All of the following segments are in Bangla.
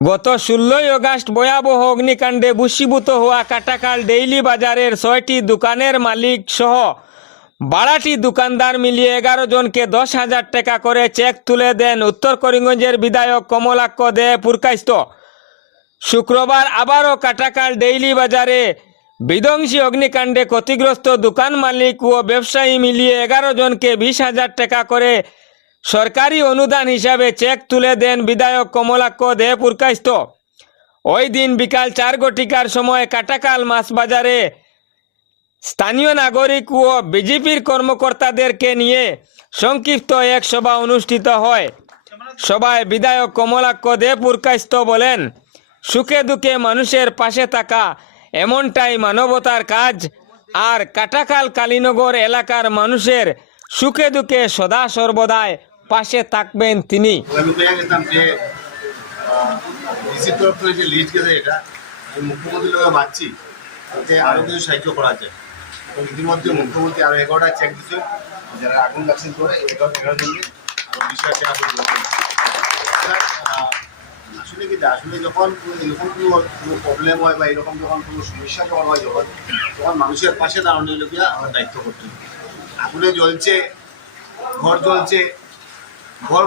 গত ১৬ই আগস্ট ভয়াবহ অগ্নিকাণ্ডে ভূষীভূত হওয়া কাটাখাল ডেইলি বাজারের ৬টি দোকানের মালিক সহ ১২টি দোকানদার মিলিয়ে ১১ জনকে ১০,০০০ টাকা করে চেক তুলে দেন উত্তর করিমগঞ্জের বিধায়ক কমলাক্ষ দে পুরকাইস্ত। শুক্রবার আবারও কাটাখাল ডেইলি বাজারে বিধ্বংসী অগ্নিকাণ্ডে ক্ষতিগ্রস্ত দোকান মালিক ও ব্যবসায়ী মিলিয়ে ১১ জনকে ২০,০০০ টাকা করে সরকারি অনুদান হিসাবে চেক তুলে দেন বিধায়ক কমলাক্ষ দে পুরকাইস্ত। ওই দিন বিকাল ৪ ঘটিকার সময় কাটাখাল মাছ বাজারে স্থানীয় নাগরিক ও বিজেপির কর্মকর্তাদেরকে নিয়ে সংক্ষিপ্ত এক সভা অনুষ্ঠিত হয়। সভায় বিধায়ক কমলাক্ষ দে পুরকাইস্ত বলেন, সুখে দুঃখে মানুষের পাশে থাকা এমনটাই মানবতার কাজ, আর কাটাখাল কালীনগর এলাকার মানুষের সুখে দুঃখে সদা সর্বদাই পাশে থাকবেন তিনি। মুখ্যমন্ত্রীর লোক পাচ্ছি যে আরো কিছু সাহায্য করা যায়, এবং ইতিমধ্যে মুখ্যমন্ত্রী আরো 11টা চেক দিচ্ছে যারা আগুন লাগছেন করে 11 জনকে বিষয় আসলে কি আসলে যখন এরকম কোনো প্রবলেম হয় বা এরকম যখন কোনো সমস্যা যখন হয় তখন মানুষের পাশে দাঁড়ানো লোকিয়া আমার দায়িত্ব করতে হবে। আগুনে জ্বলছে, ঘর জ্বলছে, ঘর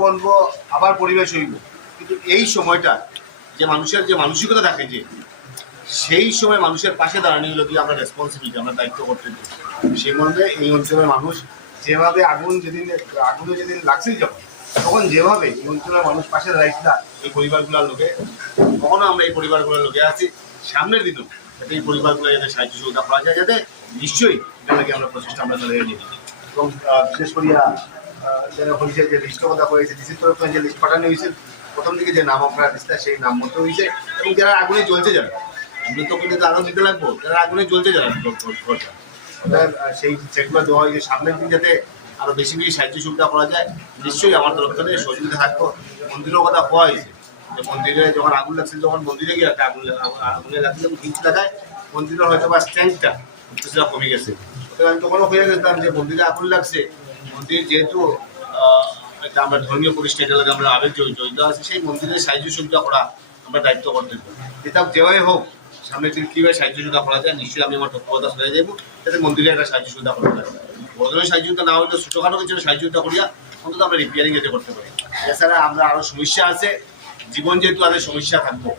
বনবো আবার পরিবেশ হইব, কিন্তু এই সময়টা যে মানুষের যে মানসিকতা থাকে যে সেই সময় মানুষের পাশে দাঁড়ানো লোকিয়া আমরা রেসপন্সিবিলিটি, আমরা দায়িত্ব করতে হবে। সেই মধ্যে এই অঞ্চলের মানুষ যেভাবে আগুনে যেদিন লাগছে তখন যেভাবে এই অঞ্চলের মানুষ পাশে দাঁড়াইছিল এই পরিবারগুলোর লোকে, কখনো আমরা এই পরিবারগুলোর লোকে আছি, সামনের দিনও যাতে এই পরিবারগুলো যাতে সাহায্য সুবিধা করা যায়, যাতে নিশ্চয়ই এটা নাকি আমরা প্রচেষ্টা আমরা চালিয়ে যাই। এবং বিশেষ করিয়া যেন হয়েছে যে লিস্টের কথা হয়েছে, ডিসির তরফ থেকে যে লিস্ট পাঠানো হয়েছে, প্রথম দিকে যে নাম আপনারা দিচ্ছে সেই নাম মতো হয়েছে, এবং যারা আগুনে জ্বলছে যারা আমরা তো কিন্তু আরও দিতে লাগবো, যারা আগুনে জ্বলছে যারা সেই চেকগুলো দেওয়া হয়েছে, সামনের দিন যাতে আরো বেশি সাহায্য সুবিধা করা যায়, নিশ্চয়ই আমার তরফ থেকে সহযোগিতা থাকবো। মন্দিরের কথা কোয়া হয়েছে যে মন্দিরে যখন আগুন লাগছিল, যখন মন্দিরে গিয়ে একটা আগুনে লাগছিল হিট লাগায়, মন্দিরের হয়তো বা স্ট্রেংথটা কিছুটা কমে গেছে। আমি তখনও হয়ে গেছিলাম যে মন্দিরে আগুন লাগছে, মন্দির যেহেতু একটা আমরা ধর্মীয় প্রতিষ্ঠা লাগে, আমরা আবেগ জড়িত আছে, সেই মন্দিরের সাহায্য সুবিধা করা আমরা দায়িত্ব করতে হবে। যেটা যেভাবে হোক সামনের দিন কীভাবে সাহায্য সুবিধা করা যায়, নিশ্চয়ই আমি আমার তৎপরতা সরে যাবো, যাতে মন্দিরে একটা সাহায্য সুবিধা করা যায়। বড় ধরনের সাহায্য না হলে ছোটোখাটো কিছু সাহায্য করিয়া অন্তত আমরা রিপেয়ারিং যেতে করতে পারি। এছাড়া আমরা আরও সমস্যা আছে, জীবন যেহেতু আছে সমস্যা থাকবো,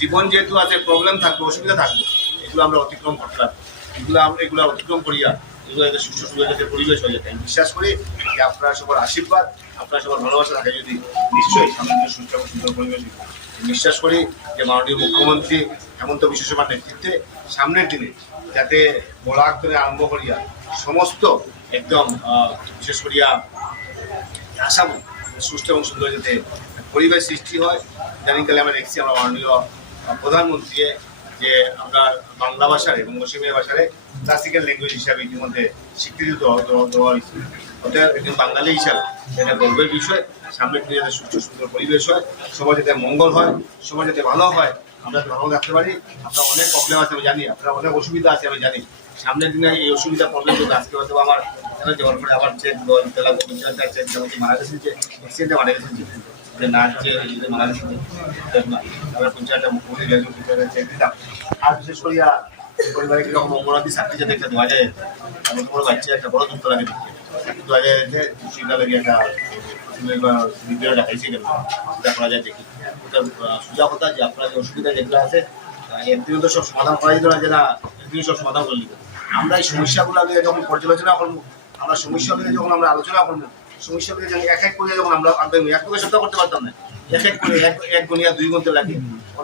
জীবন যেহেতু আছে প্রবলেম থাকবে, অসুবিধা থাকবে, এগুলো আমরা অতিক্রম করতে পারবো। এগুলো অতিক্রম করিয়া এগুলো যাতে সুস্থ সুন্দর যাতে পরিবেশ হয়ে যায়, বিশ্বাস করি যে আপনারা সবার আশীর্বাদ, আপনারা সবার ভালোবাসা থাকে যদি নিশ্চয়ই সামনে সুস্থ এবং সুন্দর পরিবেশ। বিশ্বাস করি যে মাননীয় মুখ্যমন্ত্রী হেমন্ত বিশ্ব শর্মার নেতৃত্বে সামনের দিনে যাতে বরাক ধরে আরম্ভ করিয়া সমস্ত একদম বিশেষ করিয়া আসাম সুস্থ এবং সুন্দর যাতে পরিবেশ সৃষ্টি হয়। ইদানিংকালে আমরা দেখছি আমরা মাননীয় প্রধানমন্ত্রী যে আমরা বাংলা ভাষার এবং অসমিয়া ভাষার ক্লাসিক্যাল ল্যাঙ্গুয়েজ হিসাবে ইতিমধ্যে স্বীকৃতি দেওয়া হয়েছে। অতএব একজন বাঙালি হিসাবে এটা গর্বের বিষয়, সামনের দিনে যাতে সুস্থ সুন্দর পরিবেশ হয়, সমাজ যাতে মঙ্গল হয়, সমাজ যাতে ভালো হয়, আমরা ভালো রাখতে পারি। আপনার অনেক প্রবলেম আছে আমি জানি, আপনার অনেক অসুবিধা আছে আমি জানি, সামনের দিনে এই অসুবিধা প্রবলেম যদি আজকে হয়তো আমার যাওয়ার পরে আবার চেক চেক যেমন মারা গেছেন, যে অ্যাক্সিডেন্টে মারা গেছেন, যে নাচ যে মারা গেছেন, আমরা পঞ্চায়েতটা মুখ্যমন্ত্রী চেক দিতাম। আর বিশেষ করিয়া পরিবারে কীরকম অপরাধী চাকরি যাতে একটা দেওয়া যায়, আমার বড় বাচ্চা একটা বড় দুঃখ লাগে দেখতে দেওয়া যায়, যে সুবিধা লাগে একটা ভিডিও দেখাইছে কেন সেটা করা যায় দেখি। ওটা সোজা কথা যে আপনার যে অসুবিধা যেগুলো আছে একদিনও তো সব সমাধান করা যেত না, যে না একদিনও সব সমাধান করে দিত। আমরা এই সমস্যাগুলো নিয়ে যখন পর্যালোচনা করবো, আমরা সমস্যা নিয়ে যখন আমরা আলোচনা করবো, সমস্যা নিয়ে এক এক করে যখন আমরা এক করে সপ্তাহ করতে পারতাম না, এক এক করে এক গুণিয়া 2 গুনতে লাগে,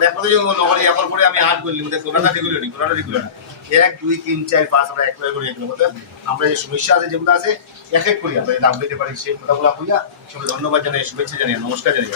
এক করে যখন নহলে এখন করে আমি 8 করলি কোনটা রেগুলারি 1 2 3 4 5 আমরা এক করে আমরা যে সমস্যা আছে যেগুলো আছে এক এক করি আমরা দাম দিতে পারি, সেই কথাগুলো কইয়া সবাই ধন্যবাদ জানাই, শুভেচ্ছা জানাই, নমস্কার জানাই।